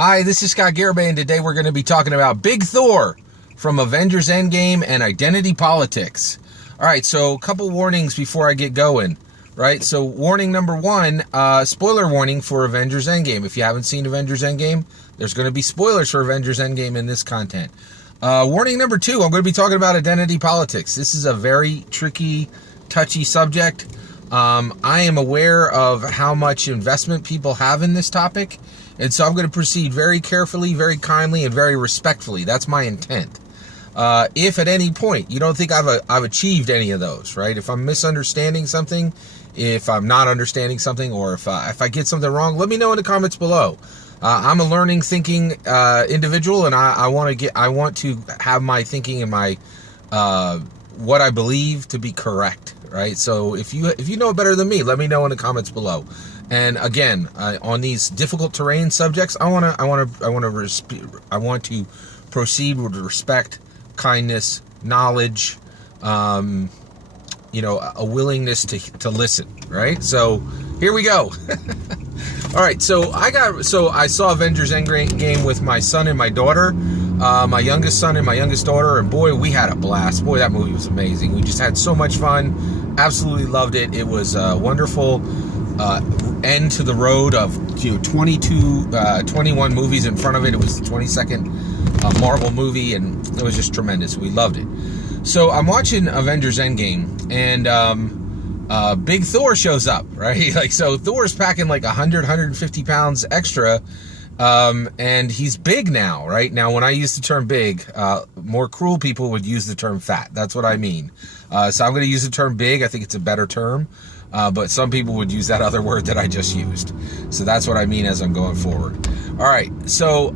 Hi, this is Scott Garibay, and today we're going to be talking about Big Thor from Avengers Endgame and identity politics. All right, so a couple warnings before I get going, right? So warning number one, spoiler warning for Avengers Endgame. If you haven't seen Avengers Endgame, there's going to be spoilers for Avengers Endgame in this content. Warning number two, I'm going to be talking about identity politics. This is a very tricky, touchy subject. I am aware of how much investment people have in this topic, and so I'm going to proceed very carefully, very kindly, and very respectfully. That's my intent. If at any point you don't think I've achieved any of those, right? If I'm misunderstanding something, if I'm not understanding something, or if I get something wrong, let me know in the comments below. I'm a learning, thinking individual, and I want to have my thinking and my what I believe to be correct, right? So if you know better than me, let me know in the comments below. And again, on these difficult terrain subjects, I want to proceed with respect, kindness, knowledge, a willingness to listen, right? So here we go. All right, so I saw Avengers Endgame with my son and my daughter, my youngest son and my youngest daughter, and boy, we had a blast. Boy, that movie was amazing. We just had so much fun. Absolutely loved it. It was a wonderful end to the road of 21 movies in front of it. It was the 22nd Marvel movie, and it was just tremendous. We loved it. So I'm watching Avengers Endgame, and Big Thor shows up, right? So Thor's packing 150 pounds extra, and he's big now, right? Now, when I use the term big, more cruel people would use the term fat. That's what I mean. So I'm going to use the term big. I think it's a better term. But some people would use that other word that I just used. So that's what I mean as I'm going forward. All right. So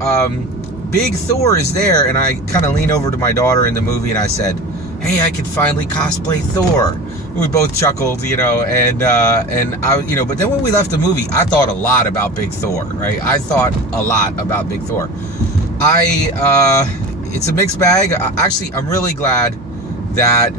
Big Thor is there, and I kind of lean over to my daughter in the movie, and I said, "Hey, I could finally cosplay Thor." We both chuckled, and I, but then when we left the movie, I thought a lot about Big Thor, right? I thought a lot about Big Thor. It's a mixed bag. Actually, I'm really glad that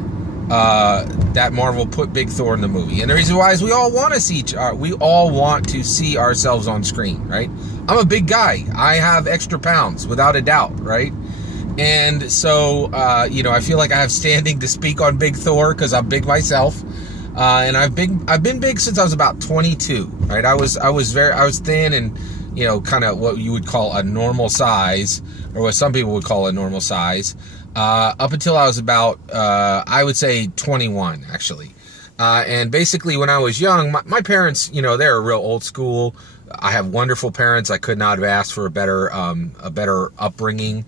Marvel put Big Thor in the movie, and the reason why is we all want to see ourselves on screen, right? I'm a big guy. I have extra pounds, without a doubt, right? And so, I feel like I have standing to speak on Big Thor because I'm big myself, and I've been big since I was about 22, right? I was thin and kind of what you would call a normal size, or what some people would call a normal size. Up until I was about, I would say 21, actually. And basically when I was young, my parents, they're real old school. I have wonderful parents. I could not have asked for a better upbringing.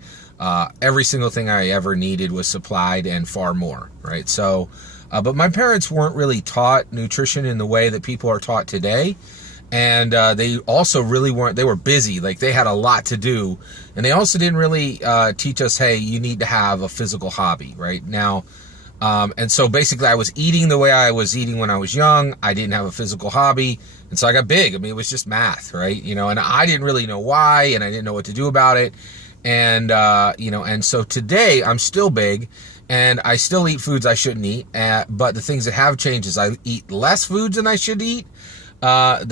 Every single thing I ever needed was supplied and far more, right? So, but my parents weren't really taught nutrition in the way that people are taught today. And they also really weren't, they were busy, they had a lot to do, and they also didn't really teach us, hey, you need to have a physical hobby, right? Now, and so basically I was eating the way I was eating when I was young. I didn't have a physical hobby, and so I got big. I mean, it was just math, right? And I didn't really know why, and I didn't know what to do about it, and and so today I'm still big, and I still eat foods I shouldn't eat, but the things that have changed is I eat less foods than I should eat. I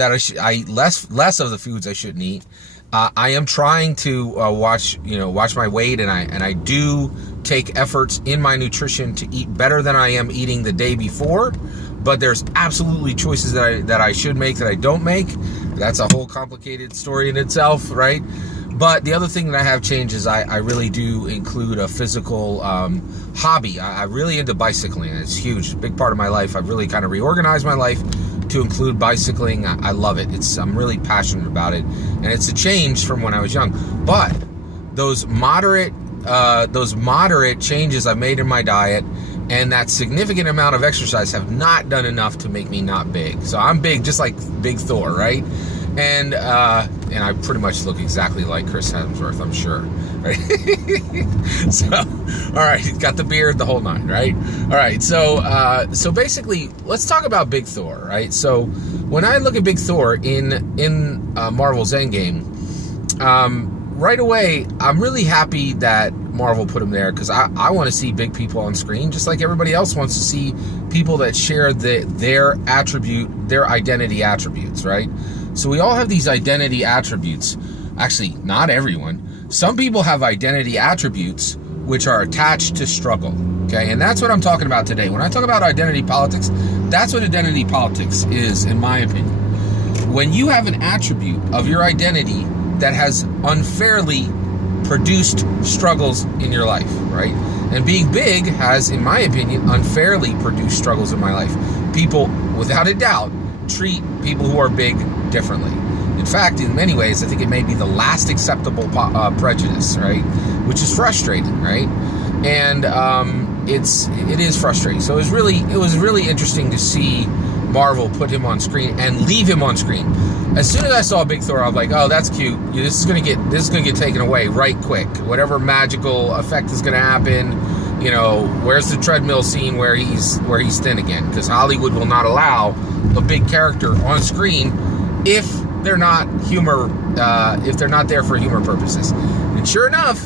eat less of the foods I shouldn't eat. I am trying to watch my weight, and I do take efforts in my nutrition to eat better than I am eating the day before. But there's absolutely choices that I should make that I don't make. That's a whole complicated story in itself, right? But the other thing that I have changed is I really do include a physical hobby. I'm really into bicycling. It's huge. It's a big part of my life. I've really kind of reorganized my life to include bicycling. I love it. I'm really passionate about it, and it's a change from when I was young. But those moderate changes I've made in my diet and that significant amount of exercise have not done enough to make me not big. So I'm big, just like Big Thor, right? And I pretty much look exactly like Chris Hemsworth, I'm sure, right? So, all right, got the beard, the whole nine, right? All right, so basically, let's talk about Big Thor, right? So when I look at Big Thor in Marvel's Endgame, right away, I'm really happy that Marvel put him there, because I want to see big people on screen, just like everybody else wants to see people that share their identity attributes, right? So we all have these identity attributes, Actually, not everyone. Some people have identity attributes which are attached to struggle. Okay, and that's what I'm talking about today. When I talk about identity politics, that's what identity politics is, in my opinion. When you have an attribute of your identity that has unfairly produced struggles in your life, right? And being big has, in my opinion, unfairly produced struggles in my life. People, without a doubt, treat people who are big differently. In fact, in many ways, I think it may be the last acceptable prejudice, right? Which is frustrating, right? And it is frustrating. So it was really interesting to see Marvel put him on screen and leave him on screen. As soon as I saw Big Thor, I was like, "Oh, that's cute. This is gonna get taken away right quick. Whatever magical effect is gonna happen, where's the treadmill scene where he's thin again? Because Hollywood will not allow a big character on screen if they're not if they're not there for humor purposes." And sure enough,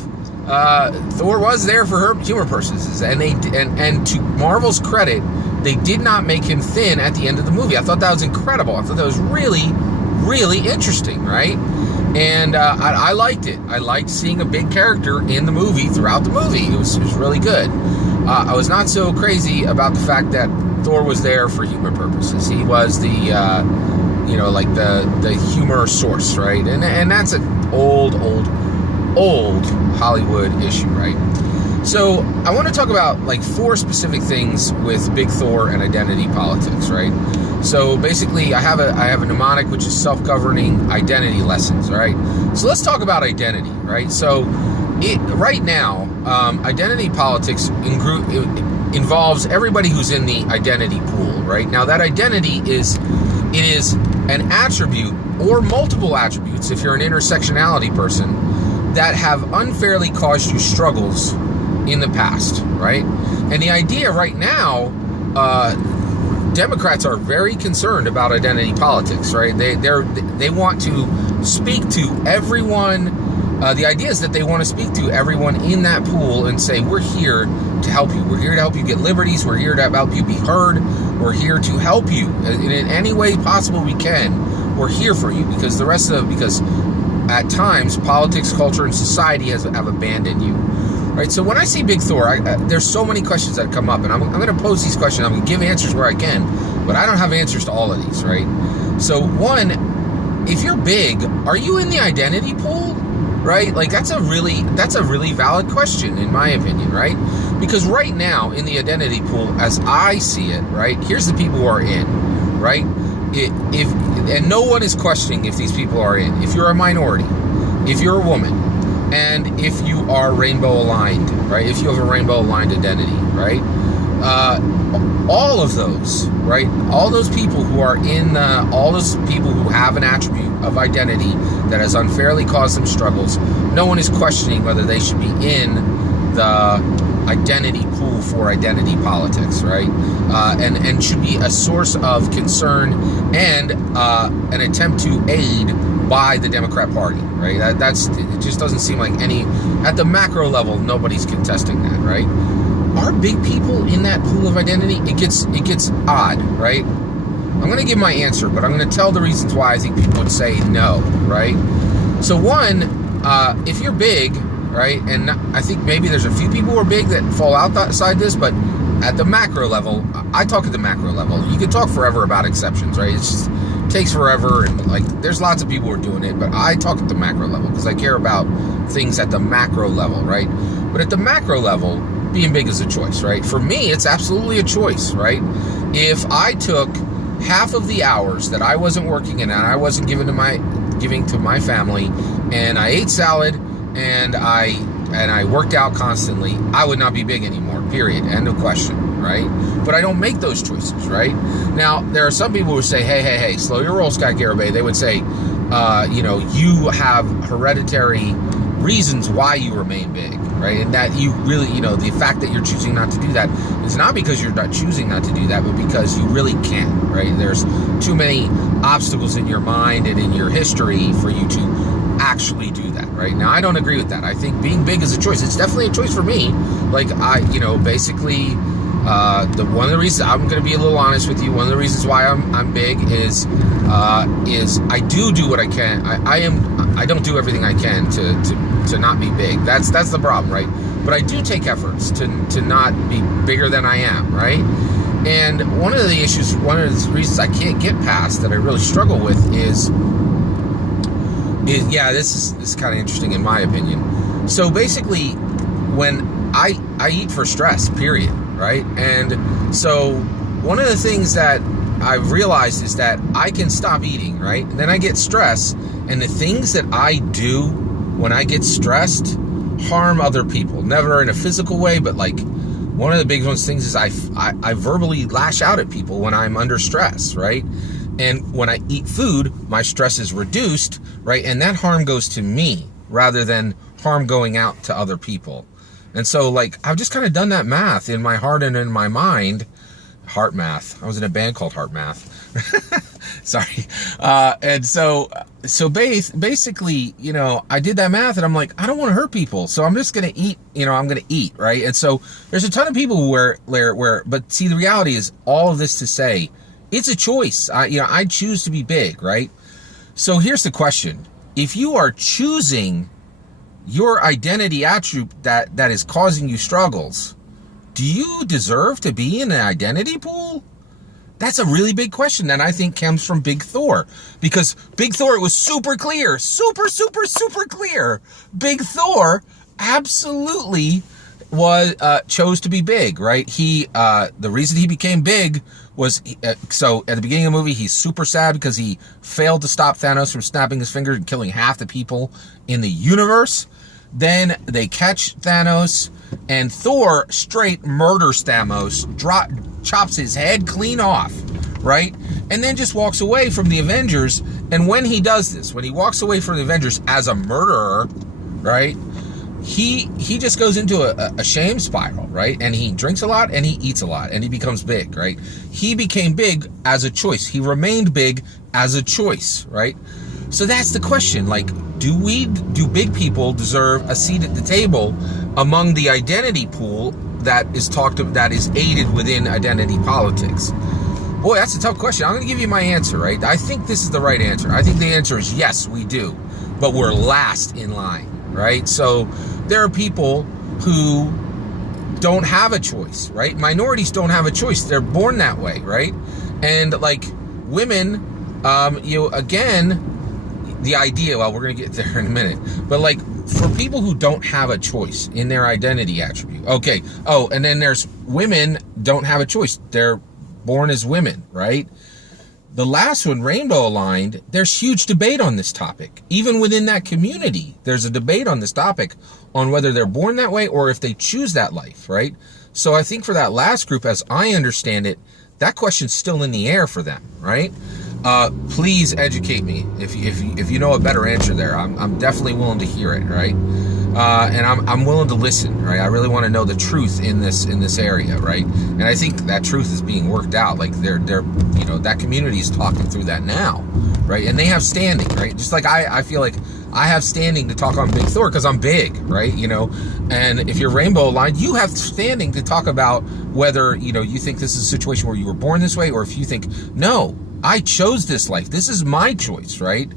Thor was there for humor purposes, and to Marvel's credit, they did not make him thin at the end of the movie. I thought that was incredible. I thought that was really, really interesting, right? And I liked it. I liked seeing a big character in the movie throughout the movie. It was really good. I was not so crazy about the fact that Thor was there for humor purposes. He was the humor source, right? And that's an old Hollywood issue, right? So I want to talk about like 4 specific things with Big Thor and identity politics, right? So basically, I have a mnemonic which is self-governing identity lessons, right? So let's talk about identity, right? So right now, identity politics involves everybody who's in the identity pool, right? Now that identity is an attribute or multiple attributes, if you're an intersectionality person, that have unfairly caused you struggles in the past, right? And the idea right now, Democrats are very concerned about identity politics, right? They want to speak to everyone. The idea is that they want to speak to everyone in that pool and say, we're here to help you. We're here to help you get liberties. We're here to help you be heard. We're here to help you in any way possible we can. We're here for you because at times politics, culture, and society have abandoned you. Right, so when I see Big Thor, there's so many questions that come up, and I'm going to pose these questions. I'm going to give answers where I can, but I don't have answers to all of these, right? So one, if you're big, are you in the identity pool, right? Like that's a really valid question in my opinion, right? Because right now in the identity pool, as I see it, right, here's the people who are in, right? And no one is questioning if these people are in. If you're a minority, if you're a woman, and if you are rainbow aligned, right? If you have a rainbow aligned identity, right? All of those, right? All those people who are all those people who have an attribute of identity that has unfairly caused them struggles, no one is questioning whether they should be in the identity pool for identity politics, right? And should be a source of concern and an attempt to aid by the Democrat Party, right? It just doesn't seem like at the macro level, nobody's contesting that, right? Are big people in that pool of identity? It gets odd, right? I'm going to give my answer, but I'm going to tell the reasons why I think people would say no, right? So one, if you're big, right, and I think maybe there's a few people who are big that fall outside this, but at the macro level, I talk at the macro level. You can talk forever about exceptions, right? It takes forever, and like there's lots of people who are doing it, but I talk at the macro level because I care about things at the macro level, right? But at the macro level, being big is a choice, right? For me, it's absolutely a choice, right? If I took half of the hours that I wasn't working in and I wasn't giving to my family, and I ate salad and I worked out constantly, I would not be big anymore, period, end of question, right? But I don't make those choices, right? Now, there are some people who say, hey, slow your roll, Scott Garibay. They would say, you have hereditary reasons why you remain big, right? And that you really, the fact that you're choosing not to do that is not because you're not choosing not to do that, but because you really can't, right? There's too many obstacles in your mind and in your history for you to actually do that, right? Now, I don't agree with that. I think being big is a choice. It's definitely a choice for me. Like, basically, One of the reasons, I'm going to be a little honest with you, one of the reasons why I'm big is I do what I can. I don't do everything I can to not be big. That's the problem, right? But I do take efforts to not be bigger than I am, right? And one of the issues, one of the reasons I can't get past, that I really struggle with is this is kind of interesting in my opinion. So basically, when I eat for stress, period, right? And so one of the things that I've realized is that I can stop eating, right? And then I get stressed, and the things that I do when I get stressed harm other people. Never in a physical way, but like one of the big things is I verbally lash out at people when I'm under stress, right? And when I eat food, my stress is reduced, right? And that harm goes to me rather than harm going out to other people. And so, like, I've just kind of done that math in my heart and in my mind. Heart math. I was in a band called Heart Math. Sorry. And so basically, you know, I did that math and I'm like, I don't want to hurt people. So I'm just going to eat, you know, I'm going to eat, right? And so there's a ton of people but see, the reality is all of this to say, it's a choice. I choose to be big, right? So here's the question. If you are choosing your identity attribute that is causing you struggles, do you deserve to be in an identity pool? That's a really big question that I think comes from Big Thor. Because Big Thor, it was super clear. Super clear. Big Thor absolutely chose to be big, right? The reason he became big was, so at the beginning of the movie, he's super sad because he failed to stop Thanos from snapping his fingers and killing half the people in the universe. Then they catch Thanos, and Thor straight murders Thanos, chops his head clean off, right? And then just walks away from the Avengers. And when he does this, when he walks away from the Avengers as a murderer, right, he just goes into a shame spiral, right? And he drinks a lot and he eats a lot and he becomes big, right? He became big as a choice. He remained big as a choice, right? So that's the question. Like, do big people deserve a seat at the table among the identity pool that is aided within identity politics? Boy, that's a tough question. I'm going to give you my answer, right? I think this is the right answer. I think the answer is yes, we do. But we're last in line, right? So there are people who don't have a choice, right? Minorities don't have a choice. They're born that way, right? And like women, again, the idea, well, we're going to get there in a minute, but like for people who don't have a choice in their identity attribute. Okay. Oh, and then there's women don't have a choice. They're born as women, right? The last one, rainbow aligned, there's huge debate on this topic. Even within that community, there's a debate on this topic on whether they're born that way or if they choose that life, right? So I think for that last group, as I understand it, that question's still in the air for them, right? Please educate me if you know a better answer there. I'm definitely willing to hear it, right? And I'm willing to listen, right? I really want to know the truth in this area, right? And I think that truth is being worked out. Like they're that community is talking through that now, right? And they have standing, right? Just like I feel like I have standing to talk on Big Thor because I'm big, right? And if you're rainbow aligned, you have standing to talk about whether you think this is a situation where you were born this way, or if you think no, I chose this life. This is my choice, right?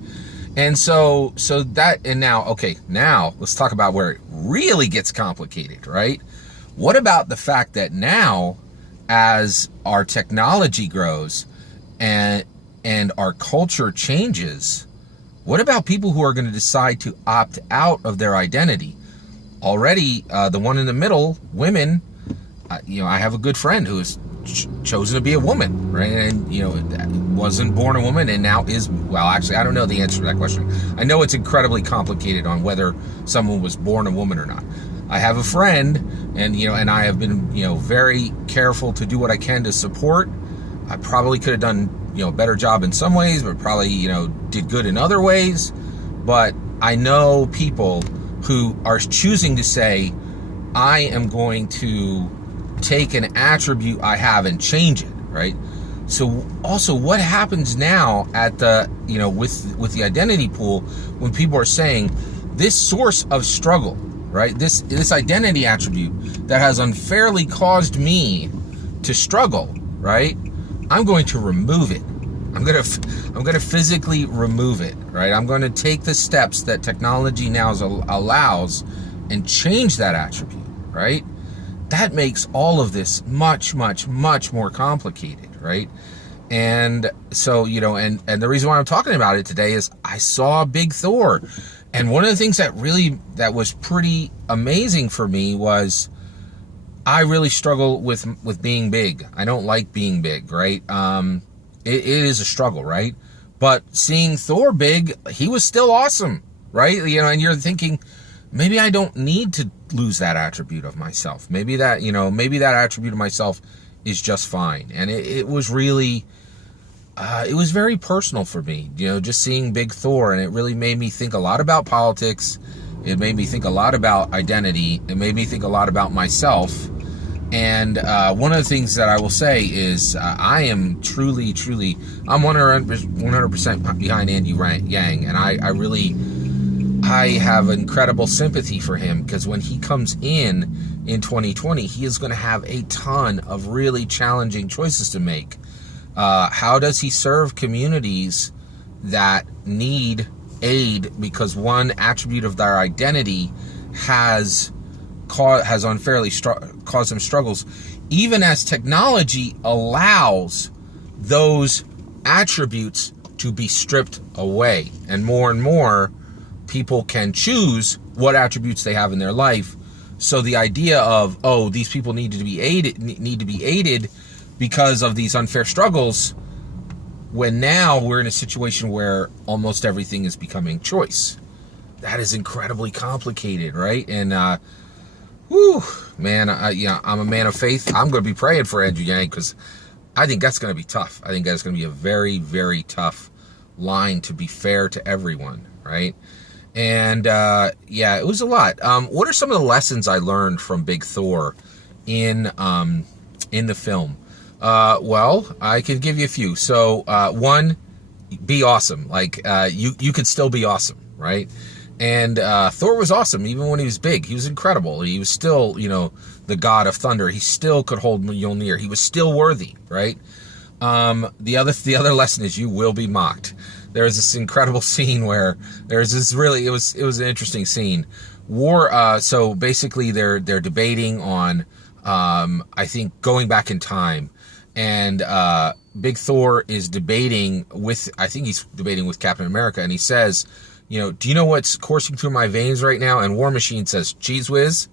And so that, and now let's talk about where it really gets complicated, right? What about the fact that now, as our technology grows and our culture changes, what about people who are going to decide to opt out of their identity? Already, the one in the middle, women, I have a good friend who is chosen to be a woman, right? And wasn't born a woman and now is, well, actually I don't know the answer to that question. I know it's incredibly complicated on whether someone was born a woman or not. I have a friend, and I have been very careful to do what I can to support. I probably could have done a better job in some ways, but probably did good in other ways. But I know people who are choosing to say, I am going to take an attribute I have and change it, right? So also, what happens now at the with the identity pool when people are saying this source of struggle, right? This identity attribute that has unfairly caused me to struggle, right? I'm going to remove it. I'm going to physically remove it, right? I'm going to take the steps that technology now allows and change that attribute, right? That makes all of this much, much, much more complicated, right? And so, and the reason why I'm talking about it today is I saw Big Thor. And one of the things that was pretty amazing for me was I really struggle with being big. I don't like being big, right? It is a struggle, right? But seeing Thor big, he was still awesome, right? And you're thinking, maybe I don't need to lose that attribute of myself. Maybe that attribute of myself is just fine. And it was really, it was very personal for me, just seeing Big Thor. And it really made me think a lot about politics. It made me think a lot about identity. It made me think a lot about myself. And one of the things that I will say is I am truly, I'm 100% behind Andy Yang. And I have incredible sympathy for him, because when he comes in 2020, he is going to have a ton of really challenging choices to make. How does he serve communities that need aid because one attribute of their identity has unfairly caused them struggles, even as technology allows those attributes to be stripped away, and more people can choose what attributes they have in their life. So the idea of, these people need to be aided because of these unfair struggles, when now we're in a situation where almost everything is becoming choice. That is incredibly complicated, right? And man, I'm a man of faith. I'm going to be praying for Andrew Yang, because I think that's going to be tough. I think that's going to be a very, very tough line to be fair to everyone, right? And it was a lot. What are some of the lessons I learned from Big Thor in the film? Well, I can give you a few. So one, be awesome. Like you could still be awesome, right? And Thor was awesome even when he was big. He was incredible. He was still, the god of thunder. He still could hold Mjolnir. He was still worthy, right? The other lesson is you will be mocked. There's this incredible scene where there's this it was an interesting scene. So basically they're debating on I think going back in time, and Big Thor is debating with Captain America, and he says, do you know what's coursing through my veins right now? And War Machine says, cheese whiz.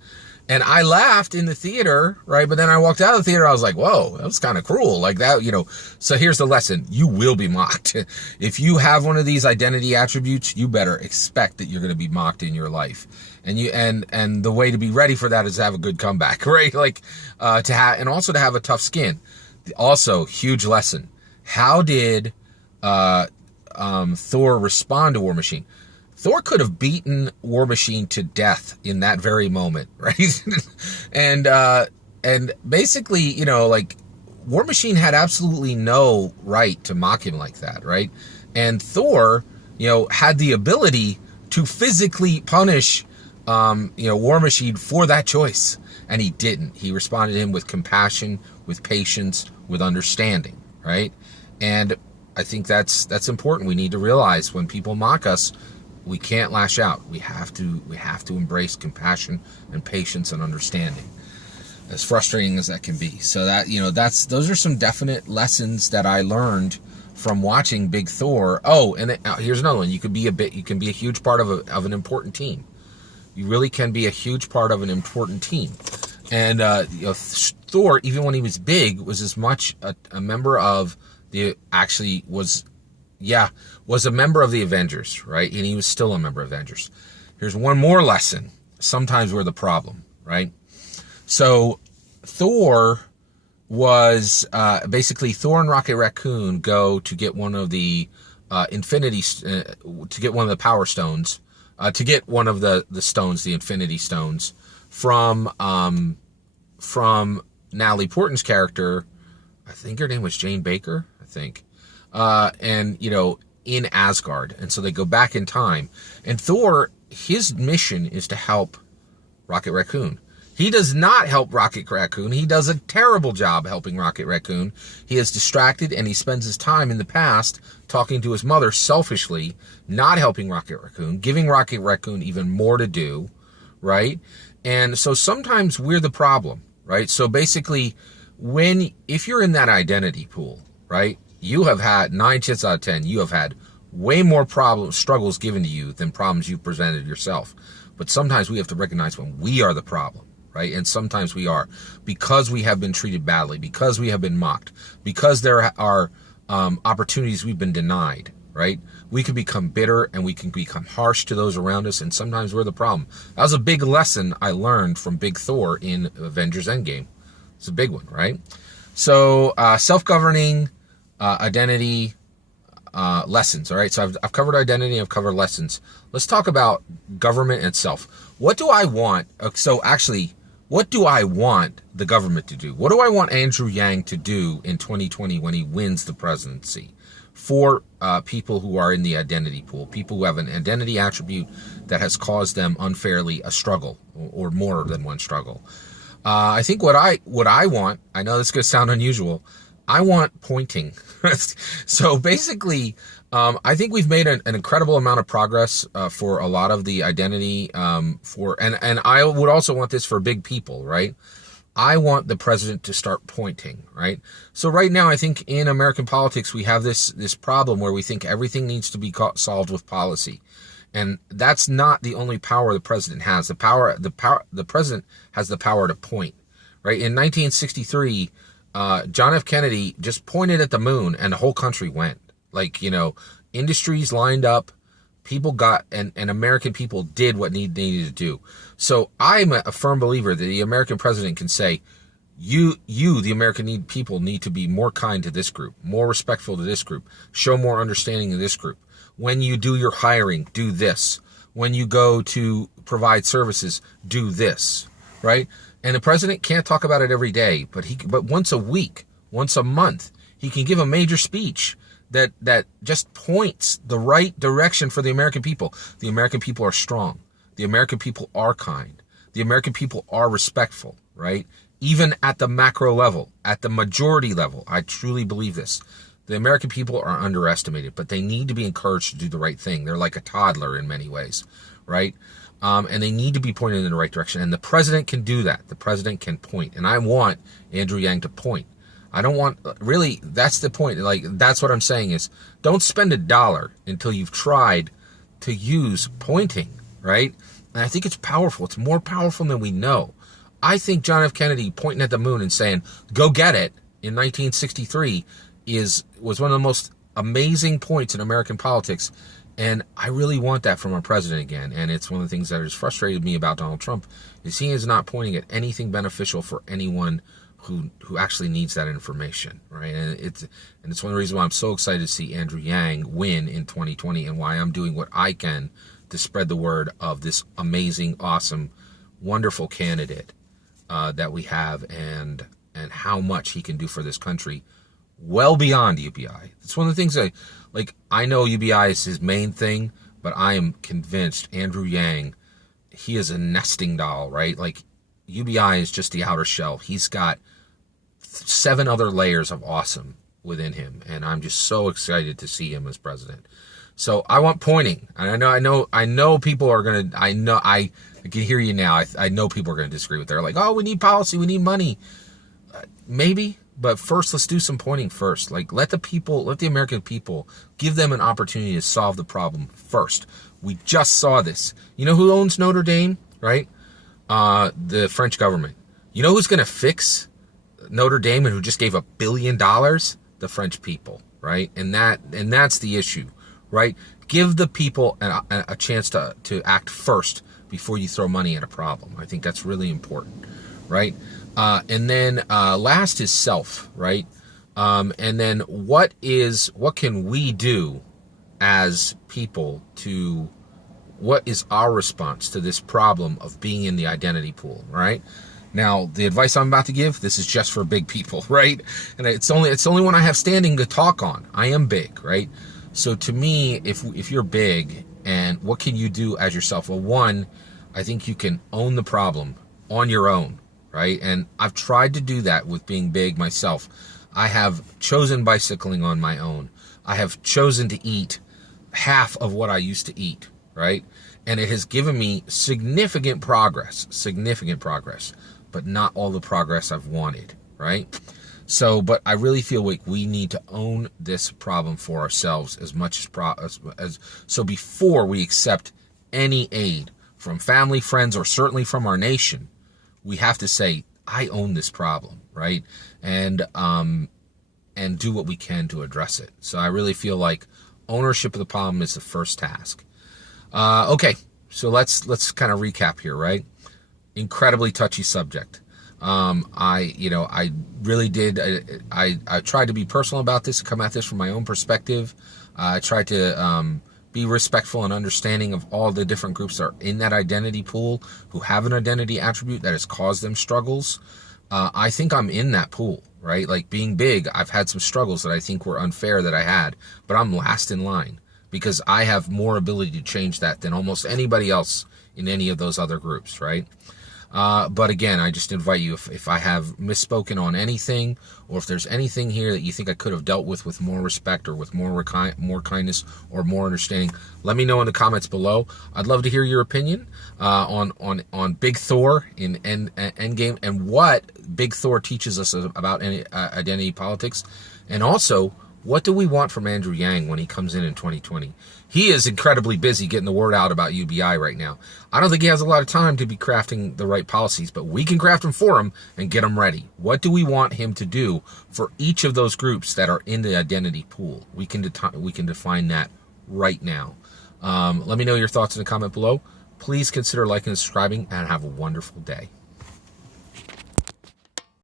And I laughed in the theater, right? But then I walked out of the theater, I was like, whoa, that was kind of cruel. Like that, So here's the lesson. You will be mocked. If you have one of these identity attributes, you better expect that you're going to be mocked in your life. And the way to be ready for that is to have a good comeback, right? Like, and also to have a tough skin. Also, huge lesson. How did Thor respond to War Machine? Thor could have beaten War Machine to death in that very moment, right? and basically, War Machine had absolutely no right to mock him like that, right? And Thor, had the ability to physically punish, War Machine for that choice, and he didn't. He responded to him with compassion, with patience, with understanding, right? And I think that's important. We need to realize when people mock us, we can't lash out. We have to embrace compassion and patience and understanding, as frustrating as that can be. So that, those are some definite lessons that I learned from watching Big Thor. Oh, and here's another one. You can be a huge part of an important team. You really can be a huge part of an important team. And Thor, even when he was big, was as much a member of was a member of the Avengers, right? And he was still a member of Avengers. Here's one more lesson. Sometimes we're the problem, right? So Thor was basically Thor and Rocket Raccoon go to get one of the to get one of the Power Stones, to get one of the stones, the Infinity Stones, from Natalie Portman's character. I think her name was Jane Baker, I think. In Asgard. And so they go back in time. And Thor, his mission is to help Rocket Raccoon. He does not help Rocket Raccoon. He does a terrible job helping Rocket Raccoon. He is distracted, and he spends his time in the past talking to his mother selfishly, not helping Rocket Raccoon, giving Rocket Raccoon even more to do, right? And so sometimes we're the problem, right? So basically, if you're in that identity pool, right, you have had 9 chances out of 10, you have had way more struggles given to you than problems you've presented yourself. But sometimes we have to recognize when we are the problem, right? And sometimes we are, because we have been treated badly, because we have been mocked, because there are opportunities we've been denied, right? We can become bitter and we can become harsh to those around us, and sometimes we're the problem. That was a big lesson I learned from Big Thor in Avengers Endgame. It's a big one, right? So self-governing, identity, lessons, all right? So I've covered identity, I've covered lessons. Let's talk about government and self. What do I want? So actually, what do I want the government to do? What do I want Andrew Yang to do in 2020 when he wins the presidency for people who are in the identity pool, people who have an identity attribute that has caused them unfairly a struggle or more than one struggle? I think what I want, I know this is going to sound unusual, I want pointing. So basically, I think we've made an incredible amount of progress for a lot of the identity and I would also want this for big people, right? I want the president to start pointing, right? So right now, I think in American politics, we have this problem where we think everything needs to be solved with policy. And that's not the only power the president has. The president has the power to point, right? In 1963, John F. Kennedy just pointed at the moon and the whole country went. Like, industries lined up, people got, and American people did what needed to do. So I'm a firm believer that the American president can say, you, the American people need to be more kind to this group, more respectful to this group, show more understanding of this group. When you do your hiring, do this. When you go to provide services, do this, right? And the president can't talk about it every day, but once a week, once a month, he can give a major speech that just points the right direction for the American people. The American people are strong. The American people are kind. The American people are respectful, right? Even at the macro level, at the majority level, I truly believe this. The American people are underestimated, but they need to be encouraged to do the right thing. They're like a toddler in many ways, right? And they need to be pointed in the right direction. And the president can do that. The president can point. And I want Andrew Yang to point. I don't want, really, that's the point. Like, that's what I'm saying is, don't spend $1 until you've tried to use pointing, right? And I think it's powerful. It's more powerful than we know. I think John F. Kennedy pointing at the moon and saying, go get it, in 1963 was one of the most amazing points in American politics. And I really want that from our president again. And it's one of the things that has frustrated me about Donald Trump is he is not pointing at anything beneficial for anyone who actually needs that information, right? And it's one of the reasons why I'm so excited to see Andrew Yang win in 2020 and why I'm doing what I can to spread the word of this amazing, awesome, wonderful candidate that we have and how much he can do for this country well beyond UBI. It's one of the things I know UBI is his main thing, but I am convinced Andrew Yang, he is a nesting doll, right? Like, UBI is just the outer shell. He's got 7 other layers of awesome within him, and I'm just so excited to see him as president. So I want pointing. And I know people are gonna. I can hear you now. I know people are gonna disagree with. They're like, oh, we need policy, we need money. Maybe, but first, let's do some pointing first. Like, let the American people, give them an opportunity to solve the problem first. We just saw this. You know who owns Notre Dame, right? The French government. You know who's going to fix Notre Dame and who just gave $1 billion? The French people, right? And that's the issue, right? Give the people a chance to act first before you throw money at a problem. I think that's really important, right? And then last is self, right? And then what can we do as people what is our response to this problem of being in the identity pool, right? Now, the advice I'm about to give, this is just for big people, right? And it's the only one I have standing to talk on. I am big, right? So to me, if you're big, and what can you do as yourself? Well, one, I think you can own the problem on your own, right? And I've tried to do that with being big myself. I have chosen bicycling on my own. I have chosen to eat half of what I used to eat, right? And it has given me significant progress, but not all the progress I've wanted, right? So, but I really feel like we need to own this problem for ourselves as much as so before we accept any aid from family, friends, or certainly from our nation, we have to say, I own this problem, right? And do what we can to address it. So I really feel like ownership of the problem is the first task. Okay, so let's kind of recap here, right? Incredibly touchy subject. I really did. I tried to be personal about this, come at this from my own perspective. I tried to be respectful and understanding of all the different groups that are in that identity pool who have an identity attribute that has caused them struggles. I think I'm in that pool, right? Like being big, I've had some struggles that I think were unfair that I had, but I'm last in line because I have more ability to change that than almost anybody else in any of those other groups, right? But again, I just invite you, if I have misspoken on anything, or if there's anything here that you think I could have dealt with more respect or with more kindness or more understanding, let me know in the comments below. I'd love to hear your opinion on Big Thor in Endgame and what Big Thor teaches us about identity politics, and also what do we want from Andrew Yang when he comes in 2020? He is incredibly busy getting the word out about UBI right now. I don't think he has a lot of time to be crafting the right policies, but we can craft them for him and get them ready. What do we want him to do for each of those groups that are in the identity pool? We can define that right now. Let me know your thoughts in the comment below. Please consider liking and subscribing, and have a wonderful day.